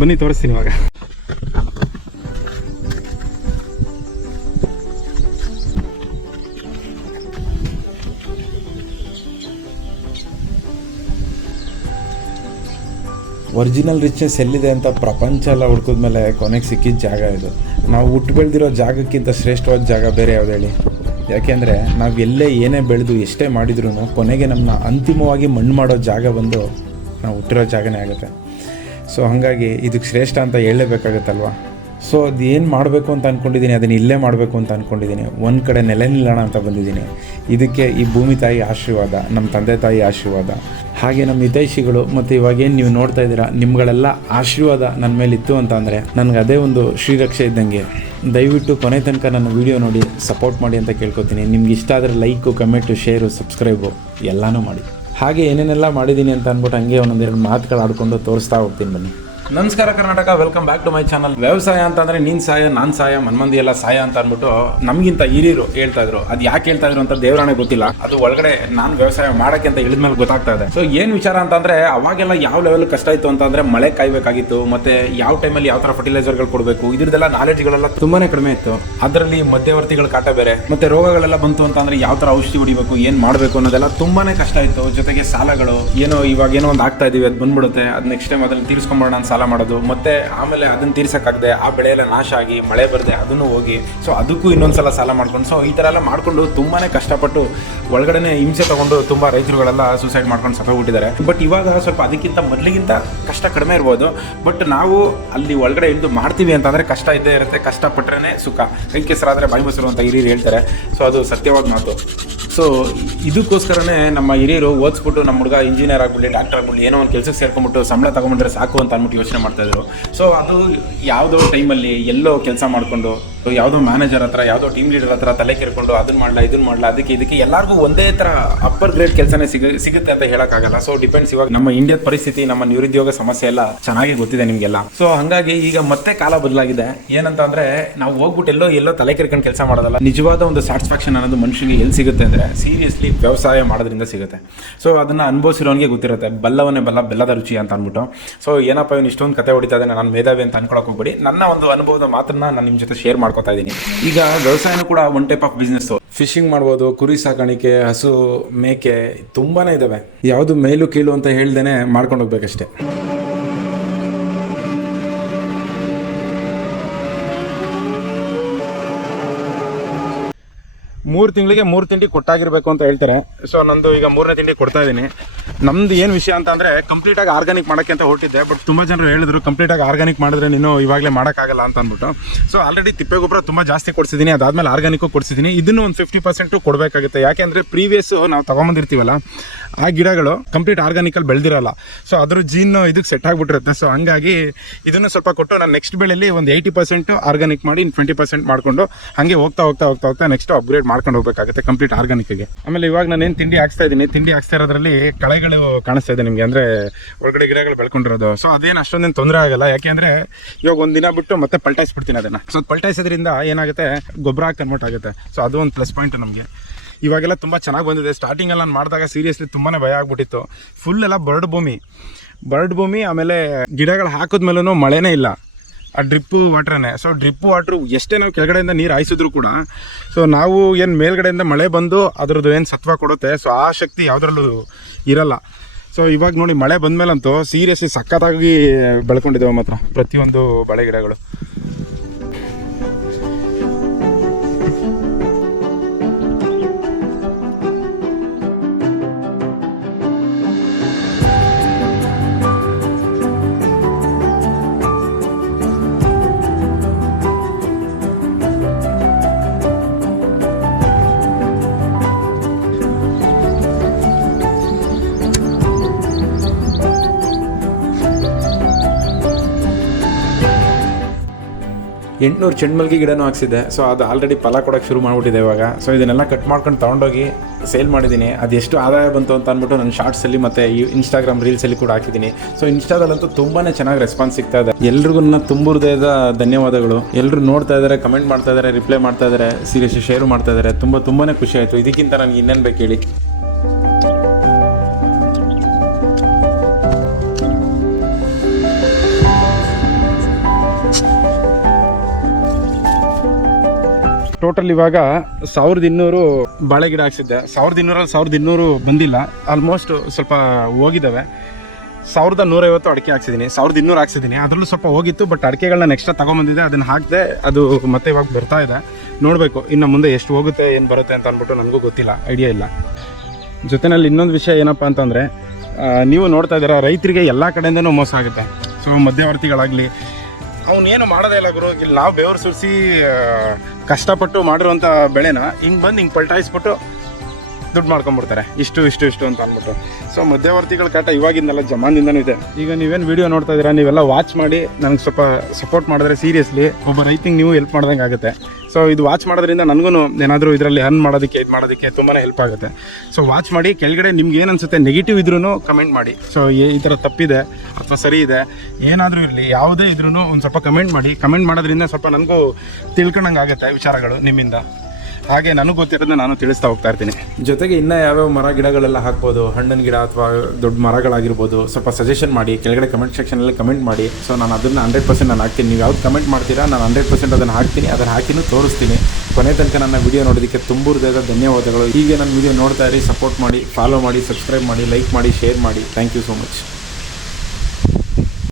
ಬನ್ನಿ ತೋರಿಸ್ತೀನಿ ಇವಾಗ. ಒರಿಜಿನಲ್ ರಿಚ್ನೆಸ್ ಎಲ್ಲಿದೆ ಅಂತ ಪ್ರಪಂಚ ಎಲ್ಲ ಹುಡ್ಕಿದ್ಮೇಲೆ ಕೊನೆಗೆ ಸಿಕ್ಕಿದ ಜಾಗ ಇದು. ನಾವು ಹುಟ್ಟು ಬೆಳೆದಿರೋ ಜಾಗಕ್ಕಿಂತ ಶ್ರೇಷ್ಠವಾದ ಜಾಗ ಬೇರೆ ಯಾವ್ದು ಹೇಳಿ? ಯಾಕೆಂದರೆ ನಾವು ಎಲ್ಲೇ ಏನೇ ಬೆಳೆದು ಎಷ್ಟೇ ಮಾಡಿದ್ರೂ ಕೊನೆಗೆ ನಮ್ಮನ್ನ ಅಂತಿಮವಾಗಿ ಮಣ್ಣು ಮಾಡೋ ಜಾಗ ಬಂದು ನಾವು ಹುಟ್ಟಿರೋ ಜಾಗನೇ ಆಗುತ್ತೆ. ಸೊ ಹಾಗಾಗಿ ಇದಕ್ಕೆ ಶ್ರೇಷ್ಠ ಅಂತ ಹೇಳಲೇಬೇಕಾಗತ್ತಲ್ವ? ಸೊ ಅದು ಏನು ಮಾಡಬೇಕು ಅಂತ ಅಂದ್ಕೊಂಡಿದ್ದೀನಿ ಅದನ್ನು ಇಲ್ಲೇ ಮಾಡಬೇಕು ಅಂತ ಅಂದ್ಕೊಂಡಿದ್ದೀನಿ ಒಂದು ಕಡೆ ನೆಲೆ ನಿಲ್ಲೋಣ ಅಂತ ಬಂದಿದ್ದೀನಿ. ಇದಕ್ಕೆ ಈ ಭೂಮಿ ತಾಯಿ ಆಶೀರ್ವಾದ ನಮ್ಮ ತಂದೆ ತಾಯಿ ಆಶೀರ್ವಾದ, ಹಾಗೆ ನಮ್ಮ ಹಿತೈಷಿಗಳು, ಮತ್ತು ಇವಾಗೇನು ನೀವು ನೋಡ್ತಾ ಇದ್ದೀರಾ, ನಿಮ್ಗಳೆಲ್ಲ ಆಶೀರ್ವಾದ ನನ್ನ ಮೇಲೆ ಇತ್ತು ಅಂತ ಅಂದರೆ, ನನಗೆ ಅದೇ ಒಂದು ಶ್ರೀರಕ್ಷೆ ಇದ್ದಂಗೆ. ದಯವಿಟ್ಟು ಕೊನೆ ತನಕ ನನ್ನ ವೀಡಿಯೋ ನೋಡಿ, ಸಪೋರ್ಟ್ ಮಾಡಿ ಅಂತ ಕೇಳ್ಕೊತೀನಿ. ನಿಮ್ಗೆ ಇಷ್ಟ ಆದರೆ ಲೈಕು, ಕಮೆಂಟು, ಶೇರು, ಸಬ್ಸ್ಕ್ರೈಬು ಎಲ್ಲನೂ ಮಾಡಿ. ಹಾಗೆ ಏನೇನೆಲ್ಲ ಮಾಡಿದ್ದೀನಿ ಅಂತ ಅಂದ್ಬಿಟ್ಟು ಹಂಗೆ ಒಂದೊಂದೆರಡು ಮಾತುಗಳು ಆಡ್ಕೊಂಡು ತೋರಿಸ್ತಾ ಹೋಗ್ತೀನಿ ಬನ್ನಿ. ನಮಸ್ಕಾರ Karnataka welcome back to my channel ವ್ಯವಸಾಯ ಅಂತಂದ್ರೆ ನೀನ್ ಸಾಯ, ನಾನ್ ಸಾಯ, ಮನ್ಮಂದಿ ಎಲ್ಲ ಸಾಯ ಅಂತ ಅಂದ್ಬಿಟ್ಟು ನಮ್ಗಿಂತ ಹಿರಿಯರು ಹೇಳ್ತಾ ಇದ್ರು. ಅದ್ ಯಾಕೆ ಹೇಳ್ತಾ ಇದ್ರು ಅಂತ ದೇವರಾಣೆ ಗೊತ್ತಿಲ್ಲ. ಅದು ಒಳಗಡೆ ನಾನ್ ವ್ಯವಸಾಯ ಮಾಡಕ್ಕೆ ಅಂತ ಇಳಿದ್ಮೇಲೆ ಗೊತ್ತಾಗ್ತಾ ಇದೆ. ಸೊ ಏನ್ ವಿಚಾರ ಅಂತಂದ್ರೆ ಅವಾಗೆಲ್ಲ ಯಾವ ಲೆವೆಲ್ ಕಷ್ಟ ಇತ್ತು ಅಂತಂದ್ರೆ ಮಳೆ ಕಾಯ್ಬೇಕಾಗಿತ್ತು, ಮತ್ತೆ ಯಾವ ಟೈಮಲ್ಲಿ ಯಾವ ತರ ಫರ್ಟಿಲೈಸರ್ಗಳು ಕೊಡಬೇಕು, ಇದ್ರದ್ದೆಲ್ಲ ನಾಲೆಜ್ಗಳೆಲ್ಲ ತುಂಬಾನೇ ಕಡಿಮೆ ಇತ್ತು. ಅದರಲ್ಲಿ ಮಧ್ಯವರ್ತಿಗಳ ಕಾಟ ಬೇರೆ, ಮತ್ತೆ ರೋಗಗಳೆಲ್ಲ ಬಂತು ಅಂತಂದ್ರೆ ಯಾವ ತರ ಔಷಧಿ ಹೊಡಿಬೇಕು, ಏನ್ ಮಾಡಬೇಕು ಅನ್ನೋದೆಲ್ಲ ತುಂಬಾನೇ ಕಷ್ಟ ಇತ್ತು. ಜೊತೆಗೆ ಸಾಲಗಳು, ಏನೋ ಇವಾಗ ಏನೋ ಒಂದು ಆಗ್ತಾ ಇದೀವಿ, ಅದು ಬಂದ್ಬಿಡುತ್ತೆ. ಅದ್ ನೆಕ್ಸ್ಟ್ ಟೈಮ್ ಅದನ್ನ ತೀರ್ಸ್ಕೊಂಬೋಣ ಅಂತ ಸಾಲ ಮಾಡೋದು, ಮತ್ತೆ ಆಮೇಲೆ ಅದನ್ನ ತೀರ್ಸಕ್ಕಾಗದೆ ಆ ಬೆಳೆ ಎಲ್ಲ ನಾಶ ಆಗಿ ಮಳೆ ಬರದೆ ಅದನ್ನು ಹೋಗಿ ಸೊ ಅದಕ್ಕೂ ಇನ್ನೊಂದ್ಸಲ ಸಾಲ ಮಾಡ್ಕೊಂಡು ಸೊ ಈ ತರ ಎಲ್ಲ ಮಾಡ್ಕೊಂಡು ತುಂಬಾನೇ ಕಷ್ಟಪಟ್ಟು ಒಳಗಡೆ ಹಿಂಸೆ ತಗೊಂಡು ತುಂಬಾ ರೈತರುಗಳೆಲ್ಲ ಸೂಸೈಡ್ ಮಾಡ್ಕೊಂಡು ಸತ್ತೋಗ್ಬಿಟ್ಟಿದ್ದಾರೆ ಬಟ್ ಇವಾಗ ಸ್ವಲ್ಪ ಅದಕ್ಕಿಂತ ಮೊದಲಿಗಿಂತ ಕಷ್ಟ ಕಡಿಮೆ ಇರ್ಬೋದು. ಬಟ್ ನಾವು ಅಲ್ಲಿ ಒಳಗಡೆ ಇದ್ದು ಮಾಡ್ತೀವಿ ಅಂತಂದರೆ ಕಷ್ಟ ಇದ್ದೇ ಇರುತ್ತೆ ಕಷ್ಟಪಟ್ಟರೆ ಸುಖ. ಕೈ ಕೆಸರಾದರೆ ಬಾಯಿ ಮೊಸರು ಅಂತ ಹಿರಿಯರು ಹೇಳ್ತಾರೆ. ಸೊ ಅದು ಸತ್ಯವಾದ ಮಾತು. ಸೊ ಇದಕ್ಕೋಸ್ಕರನೇ ನಮ್ಮ ಹಿರಿಯರು ಓದಿಸ್ಬಿಟ್ಟು ನಮ್ಮ ಹುಡುಗ ಇಂಜಿನಿಯರ್ ಆಗ್ಬಿಡಲಿ ಡಾಕ್ಟರ್ ಆಗ್ಬಿಡಲಿ, ಏನೋ ಒಂದು ಕೆಲಸಕ್ಕೆ ಸೇರ್ಕೊಂಡ್ಬಿಟ್ಟು ಸಂಬಳ ತಗೊಂಡ್ಬಿಟ್ರೆ ಸಾಕು ಅಂತ ಅಂದ್ಬಿಟ್ಟು ಯೋಚನೆ ಮಾಡ್ತಾ ಇದ್ರು. ಸೊ ಅದು ಯಾವುದೋ ಟೈಮಲ್ಲಿ ಎಲ್ಲೋ ಕೆಲಸ ಮಾಡಿಕೊಂಡು ಯಾವುದೋ ಮ್ಯಾನೇಜರ್ ಹತ್ರ, ಯಾವುದೋ ಟೀಮ್ ಲೀಡರ್ ಹತ್ರ ತಲೆ ಕೆರ್ಕೊಂಡು ಅದನ್ನ ಮಾಡಲ ಇದನ್ನ ಮಾಡಲ, ಅದಕ್ಕೆ ಇದಕ್ಕೆ ಎಲ್ಲರಿಗೂ ಒಂದೇ ಥರ ಅಪ್ಪರ್ ಗ್ರೇಡ್ ಕೆಲಸನೇ ಸಿಗ, ಸಿಗುತ್ತೆ ಅಂತ ಹೇಳಕ್ಕಾಗಲ್ಲ. ಸೊ ಡಿಪೆಂಡ್ಸ್ ಇವಾಗ ನಮ್ಮ ಇಂಡಿಯಾದ ಪರಿಸ್ಥಿತಿ, ನಮ್ಮ ನಿರುದ್ಯೋಗ ಸಮಸ್ಯೆ ಎಲ್ಲ ಚೆನ್ನಾಗಿ ಗೊತ್ತಿದೆ ನಿಮಗೆಲ್ಲ. ಸೊ ಹಂಗಾಗಿ ಈಗ ಮತ್ತೆ ಕಾಲ ಬದಲಾಗಿದೆ. ಏನಂತ ಅಂದ್ರೆ ನಾವು ಹೋಗ್ಬಿಟ್ಟು ಎಲ್ಲೋ ಎಲ್ಲೋ ತಲೆ ಕೆರ್ಕೊಂಡು ಕೆಲಸ ಮಾಡೋದಲ್ಲ. ನಿಜವಾದ ಒಂದು ಸ್ಯಾಟಿಸ್ಫ್ಯಾಕ್ಷನ್ ಅನ್ನೋದು ಮನುಷ್ಯನಿಗೆ ಎಲ್ಲಿ ಸಿಗುತ್ತೆ ಅಂದ್ರೆ ಸೀರಿಯಸ್ಲಿ ವ್ಯವಸಾಯ ಮಾಡೋದ್ರಿಂದ ಸಿಗುತ್ತೆ. ಸೊ ಅದನ್ನ ಅನುಭವಿಸಿರೋನಿಗೆ ಗೊತ್ತಿರುತ್ತೆ. ಬಲ್ಲವನೇ ಬಲ್ಲ, ಬೆಲ್ಲದ ರುಚಿ ಅಂತ ಅಂದ್ಬಿಟ್ಟು. ಸೊ ಏನಪ್ಪ ಇವನು ಇಷ್ಟೊಂದು ಕತೆ ಹೊಡಿತಾ ಇದ್ದಾನೆ ನಾನು ಮೇಧಾವಿ ಅಂತ ಅನ್ಕೊಳಕ್ ಹೋಗ್ಬೇಡಿ. ನನ್ನ ಒಂದು ಅನುಭವದ ಮಾತ್ರ ನಾನು ನಿಮ್ಮ ಜೊತೆ ಶೇರ್ ಮಾಡ್ಕೊತಾ ಇದ್ದೀನಿ. ಈಗ ವ್ಯವಸಾಯನೂ ಕೂಡ one type of business fishing ಮಾಡ್ಬೋದು ಕುರಿ ಸಾಕಾಣಿಕೆ ಹಸು ಮೇಕೆ ತುಂಬಾನೇ ಇದಾವೆ. ಯಾವುದು ಮೇಲು ಕೀಳು ಅಂತ ಹೇಳ್ದೇನೆ ಮಾಡ್ಕೊಂಡು ಹೋಗ್ಬೇಕಷ್ಟೇ. ಮೂರು ತಿಂಗಳಿಗೆ ಮೂರು ತಿಂಡಿ ಕೊಟ್ಟಾಗಿರ್ಬೇಕು ಅಂತ ಹೇಳ್ತಾರೆ. ಸೊ ನಂದು ಈಗ ಮೂರನೇ ತಿಂಡಿ ಕೊಡ್ತಾ ಇದ್ದೀನಿ. ನಮ್ದು ಏನು ವಿಷಯ ಅಂತ ಅಂದರೆ ಕಂಪ್ಲೀಟಾಗಿ ಆರ್ಗಾನಿಕ್ ಮಾಡೋಕ್ಕೆ ಅಂತ ಹೊರಟಿದ್ದೆ ಬಟ್ ತುಂಬ ಜನರು ಹೇಳಿದ್ರು ಕಂಪ್ಲೀಟಾಗಿ ಆರ್ಗಾನಿಕ್ ಮಾಡಿದ್ರೆ ನೀನು ಇವಾಗಲೇ ಮಾಡೋಕ್ಕಾಗಲ್ಲ ಅಂತ ಅಂದ್ಬಿಟ್ಟು. ಸೊ ಆಲ್ರೆಡಿ ತಿಪ್ಪೆ ಗೊಬ್ಬರ ತುಂಬ ಜಾಸ್ತಿ ಕೊಡ್ಸಿದ್ದೀನಿ, ಅದಾದಮೇಲೆ ಆರ್ಗಾನಿಕ್ಕು ಕೊಡ್ಸಿದ್ದೀನಿ. ಇದನ್ನು ಒಂದು ಫಿಫ್ಟಿ ಪರ್ಸೆಂಟು ಕೊಡಬೇಕಾಗುತ್ತೆ. ಯಾಕೆಂದರೆ ಪ್ರೀವಿಯಸ್ ನಾವು ತೊಗೊಂಬಂದಿರ್ತೀವಲ್ಲ, ಆ ಗಿಡಗಳು ಕಂಪ್ಲೀಟ್ ಆರ್ಗಾನಿಕಲ್ಲಿ ಬೆಳೆದಿರಲ್ಲ. ಸೊ ಅದ್ರ ಜೀನ್ ಇದಕ್ಕೆ ಸೆಟ್ ಆಗಿಬಿಟ್ಟಿರುತ್ತೆ. ಸೊ ಹಂಗಾಗಿ ಇದನ್ನು ಸ್ವಲ್ಪ ಕೊಟ್ಟು ನಾನು ನೆಕ್ಸ್ಟ್ ಬೆಳೆಯಲ್ಲಿ ಒಂದು ಏಯ್ಟಿ ಪರ್ಸೆಂಟು ಆರ್ಗಾನಿಕ್ ಮಾಡಿ ಇನ್ನು ಟ್ವೆಂಟಿ ಪರ್ಸೆಂಟ್ ಮಾಡಿಕೊಂಡು ಹಾಗೆ ಹೋಗ್ತಾ ಹೋಗ್ತಾ ಹೋಗ್ತಾ ಹೋಗ್ತಾ ನೆಕ್ಸ್ಟ್ ಅಪ್ಗ್ರೇಡ್ ಮಾಡ್ಕೊಂಡು ಹೋಗ್ಬೇಕಾಗುತ್ತೆ ಕಂಪ್ಲೀಟ್ ಆರ್ಗಾನಿಕ್ಗೆ ಆಮೇಲೆ ಇವಾಗ ನಾನು ಏನು ತಿಂಡಿ ಹಾಕ್ಸ್ತಾ ಇದ್ದೀನಿ ತಿಂಡಿ ಹಾಕ್ಸ್ತಾ ಇರೋದ್ರಲ್ಲಿ ಕಳೆಗಳು ಕಾಣಿಸ್ತಾ ಇದೆ ನಿಮಗೆ, ಅಂದರೆ ಒಳಗಡೆ ಗಿಡಗಳು ಬೆಳ್ಕೊಂಡಿರೋದು. ಸೊ ಅದೇನು ಅಷ್ಟೊಂದೇನು ತೊಂದರೆ ಆಗಲ್ಲ. ಯಾಕೆಂದರೆ ಇವಾಗ ಒಂದು ದಿನ ಬಿಟ್ಟು ಮತ್ತೆ ಪಲ್ಟಾಯಿಸ್ಬಿಡ್ತೀನಿ ಅದನ್ನು. ಸೊ ಪಲ್ಟಾಯಿಸೋದ್ರಿಂದ ಏನಾಗುತ್ತೆ, ಗೊಬ್ಬರ ಕನ್ವರ್ಟ್ ಆಗುತ್ತೆ. ಸೊ ಅದು ಒಂದು ಪ್ಲಸ್ ಪಾಯಿಂಟ್ ನಮಗೆ. ಇವಾಗೆಲ್ಲ ತುಂಬ ಚೆನ್ನಾಗಿ ಬಂದಿದೆ. ಸ್ಟಾರ್ಟಿಂಗಲ್ಲಿ ನಾನು ಮಾಡಿದಾಗ ಸೀರಿಯಸ್ಲಿ ತುಂಬಾ ಭಯ ಆಗ್ಬಿಟ್ಟಿತ್ತು. ಫುಲ್ ಎಲ್ಲ ಬರ್ಡ್ ಭೂಮಿ. ಬರ್ಡ್ ಭೂಮಿ, ಆಮೇಲೆ ಗಿಡಗಳು ಹಾಕಿದ್ಮೇಲೂ ಮಳೆನೇ ಇಲ್ಲ. ಆ ಡ್ರಿಪ್ಪು ವಾಟ್ರೇ ಸೊ ಡ್ರಿಪ್ ವಾಟ್ರು ಎಷ್ಟೇ ನಾವು ಕೆಳಗಡೆಯಿಂದ ನೀರು ಹಾಯಿಸಿದ್ರು ಕೂಡ ಸೊ ನಾವು ಏನು ಮೇಲ್ಗಡೆಯಿಂದ ಮಳೆ ಬಂದು ಅದ್ರದ್ದು ಏನು ಸತ್ವ ಕೊಡುತ್ತೆ ಸೊ ಆ ಶಕ್ತಿ ಯಾವುದ್ರಲ್ಲೂ ಇರಲ್ಲ. ಸೊ ಇವಾಗ ನೋಡಿ ಮಳೆ ಬಂದಮೇಲಂತೂ ಸೀರಿಯಸ್ಲಿ ಸಖತ್ತಾಗಿ ಬೆಳ್ಕೊಂಡಿದ್ದೇವೆ ಮಾತ್ರ ಪ್ರತಿಯೊಂದು ಬಳೆ ಗಿಡಗಳು. ಎಂಟುನೂರು ಚೆಂಡ್ಮಲ್ಗಿ ಗಿಡನೂ ಹಾಕ್ಸಿದೆ ಸೊ ಅದು ಆಲ್ರೆಡಿ ಫಲ ಕೊಡೋಕ್ಕೆ ಶುರು ಮಾಡಿಬಿಟ್ಟಿದೆ ಇವಾಗ. ಸೊ ಇದನ್ನೆಲ್ಲ ಕಟ್ ಮಾಡ್ಕೊಂಡು ತೊಗೊಂಡೋಗಿ ಸೇಲ್ ಮಾಡಿದ್ದೀನಿ. ಅದು ಎಷ್ಟು ಆದಾಯ ಬಂತು ಅಂತ ಅಂದ್ಬಿಟ್ಟು ನಾನು ಶಾರ್ಟ್ಸಲ್ಲಿ ಮತ್ತು ಈ ಇನ್ಸ್ಟಾಗ್ರಾಮ್ ರೀಲ್ಸಲ್ಲಿ ಕೂಡ ಹಾಕಿದ್ದೀನಿ. ಸೊ ಇನ್ಸ್ಟಾದಲ್ಲಂತೂ ತುಂಬಾ ಚೆನ್ನಾಗಿ ರೆಸ್ಪಾನ್ಸ್ ಸಿಗ್ತಾ ಇದೆ. ಎಲ್ರಿಗೂ ನನ್ನ ತುಂಬ ಹೃದಯದ ಧನ್ಯವಾದಗಳು. ಎಲ್ಲರೂ ನೋಡ್ತಾ ಇದ್ದಾರೆ ಕಮೆಂಟ್ ಮಾಡ್ತಾ ಇದ್ದಾರೆ ರಿಪ್ಲೈ ಮಾಡ್ತಾ ಇದ್ದಾರೆ ಸೀರಿಯಸ್ ಶೇರ್ ಮಾಡ್ತಾ ಇದ್ದಾರೆ ತುಂಬ ತುಂಬಾ ಖುಷಿ ಆಯಿತು. ಇದಕ್ಕಿಂತ ನನಗೆ ಇನ್ನೇನು ಬೇಕು ಹೇಳಿ? ಟೋಟಲ್ ಇವಾಗ ಸಾವಿರದ ಇನ್ನೂರು ಬಾಳೆ ಗಿಡ ಹಾಕ್ಸಿದ್ದೆ. ಸಾವಿರದ ಇನ್ನೂರಲ್ಲಿ ಸಾವಿರದ ಇನ್ನೂರು ಬಂದಿಲ್ಲ. ಆಲ್ಮೋಸ್ಟ್ ಸ್ವಲ್ಪ ಹೋಗಿದ್ದಾವೆ. ಸಾವಿರದ ನೂರೈವತ್ತು ಅಡಿಕೆ ಹಾಕ್ಸಿದ್ದೀನಿ. ಸಾವಿರದ ಇನ್ನೂರು ಹಾಕ್ಸಿದ್ದೀನಿ. ಅದರಲ್ಲೂ ಸ್ವಲ್ಪ ಹೋಗಿತ್ತು ಬಟ್ ಅಡಿಕೆಗಳನ್ನ ನೆಕ್ಸ್ಟ್ ತೊಗೊಂಬಂದಿದ್ದೆ. ಅದನ್ನು ಹಾಕಿದೆ, ಅದು ಮತ್ತೆ ಇವಾಗ ಬರ್ತಾ ಇದೆ. ನೋಡಬೇಕು, ಇನ್ನು ಮುಂದೆ ಎಷ್ಟು ಹೋಗುತ್ತೆ, ಏನು ಬರುತ್ತೆ ಅಂತ ಅಂದ್ಬಿಟ್ಟು ನನಗೂ ಗೊತ್ತಿಲ್ಲ. ಐಡಿಯಾ ಇಲ್ಲ. ಜೊತೆನಲ್ಲಿ ಇನ್ನೊಂದು ವಿಷಯ ಏನಪ್ಪ ಅಂತಂದರೆ ನೀವು ನೋಡ್ತಾ ಇದ್ದೀರಾ, ರೈತರಿಗೆ ಎಲ್ಲ ಕಡೆಯಿಂದನೂ ಮೋಸ ಆಗುತ್ತೆ. ಸೊ ಮಧ್ಯವರ್ತಿಗಳಾಗಲಿ ಅವನೇನು ಮಾಡೋದೇ ಇಲ್ಲ ಗುರು. ಇಲ್ಲಿ ನಾವು ಬೆವರು ಸುರಿಸಿ ಕಷ್ಟಪಟ್ಟು ಮಾಡಿರುವಂಥ ಬೆಳೆನ ಹಿಂಗೆ ಬಂದು ಹಿಂಗೆ ಪಲ್ಟಾಯಿಸ್ಬಿಟ್ಟು ದುಡ್ಡು ಮಾಡ್ಕೊಂಡ್ಬಿಡ್ತಾರೆ. ಇಷ್ಟು ಇಷ್ಟು ಇಷ್ಟು ಅಂತ ಅಂದ್ಬಿಟ್ಟು. ಸೊ ಮಧ್ಯವರ್ತಿಗಳ ಕಾಟ ಇವಾಗಿಂದಲ್ಲ ಜಮಾನಿಂದನೂ ಇದೆ. ಈಗ ನೀವೇನು ವೀಡಿಯೋ ನೋಡ್ತಾ ಇದ್ದೀರಾ? ನೀವೆಲ್ಲ ವಾಚ್ ಮಾಡಿ ನನಗೆ ಸ್ವಲ್ಪ ಸಪೋರ್ಟ್ ಮಾಡಿದ್ರೆ ಸೀರಿಯಸ್ಲಿ ಒಬ್ಬ ರೈತಿಂಗ್ ನೀವು ಹೆಲ್ಪ್ ಮಾಡ್ದಂಗೆ ಆಗುತ್ತೆ. ಸೊ ಇದು ವಾಚ್ ಮಾಡೋದ್ರಿಂದ ನನಗೂ ಏನಾದರೂ ಇದರಲ್ಲಿ ಅರ್ನ್ ಮಾಡೋದಕ್ಕೆ, ಇದು ಮಾಡೋದಕ್ಕೆ ತುಂಬಾ ಹೆಲ್ಪ್ ಆಗುತ್ತೆ. ಸೊ ವಾಚ್ ಮಾಡಿ, ಕೆಳಗಡೆ ನಿಮ್ಗೆ ಏನು ಅನ್ಸುತ್ತೆ ನೆಗೆಟಿವ್ ಇದ್ರೂ ಕಮೆಂಟ್ ಮಾಡಿ. ಸೊ ಈ ಥರ ತಪ್ಪಿದೆ ಅಥವಾ ಸರಿ ಇದೆ, ಏನಾದರೂ ಇರಲಿ, ಯಾವುದೇ ಇದ್ರೂ ಒಂದು ಸ್ವಲ್ಪ ಕಮೆಂಟ್ ಮಾಡಿ. ಕಮೆಂಟ್ ಮಾಡೋದ್ರಿಂದ ಸ್ವಲ್ಪ ನನಗೂ ತಿಳ್ಕೊಂಡಂಗೆ ಆಗುತ್ತೆ ವಿಚಾರಗಳು ನಿಮ್ಮಿಂದ. ಹಾಗೆ ನನಗೆ ಗೊತ್ತಿರೋದನ್ನ ನಾನು ತಿಳಿಸ್ತಾ ಹೋಗ್ತಾ ಇರ್ತೀನಿ. ಜೊತೆಗೆ ಇನ್ನೂ ಯಾವ್ಯಾವ ಮರ ಗಿಡಗಳೆಲ್ಲ ಹಾಕ್ಬೋದು, ಹಣ್ಣಿನ ಗಿಡ ಅಥವಾ ದೊಡ್ಡ ಮರಗಳಾಗಿರ್ಬೋದು, ಸ್ವಲ್ಪ ಸಜೆಷನ್ ಮಾಡಿ, ಕೆಳಗಡೆ ಕಮೆಂಟ್ ಸೆಕ್ಷನಲ್ಲಿ ಕಮೆಂಟ್ ಮಾಡಿ. ಸೊ ನಾನು ಅದನ್ನು ಹಂಡ್ರೆಡ್ ಪರ್ಸೆಂಟ್ ನಾನು ಹಾಕ್ತೀನಿ. ನೀವು ಯಾವ್ದು ಕಮೆಂಟ್ ಮಾಡ್ತೀರಾ, ನಾನು ಹಂಡ್ರೆಡ್ ಪರ್ಸೆಂಟ್ ಅದನ್ನು ಹಾಕ್ತೀನಿ, ಅದನ್ನು ಹಾಕಿನೂ ತೋರಿಸ್ತೀನಿ. ಕೊನೆ ತನಕ ನನ್ನ ವಿಡಿಯೋ ನೋಡೋದಕ್ಕೆ ತುಂಬ ಧನ್ಯವಾದಗಳು. ಹೀಗೆ ನನ್ನ ವಿಡಿಯೋ ನೋಡ್ತಾ ಇರಿ ಸಪೋರ್ಟ್ ಮಾಡಿ ಫಾಲೋ ಮಾಡಿ ಸಬ್ಸ್ಕ್ರೈಬ್ ಮಾಡಿ ಲೈಕ್ ಮಾಡಿ ಶೇರ್ ಮಾಡಿ. Thank you so much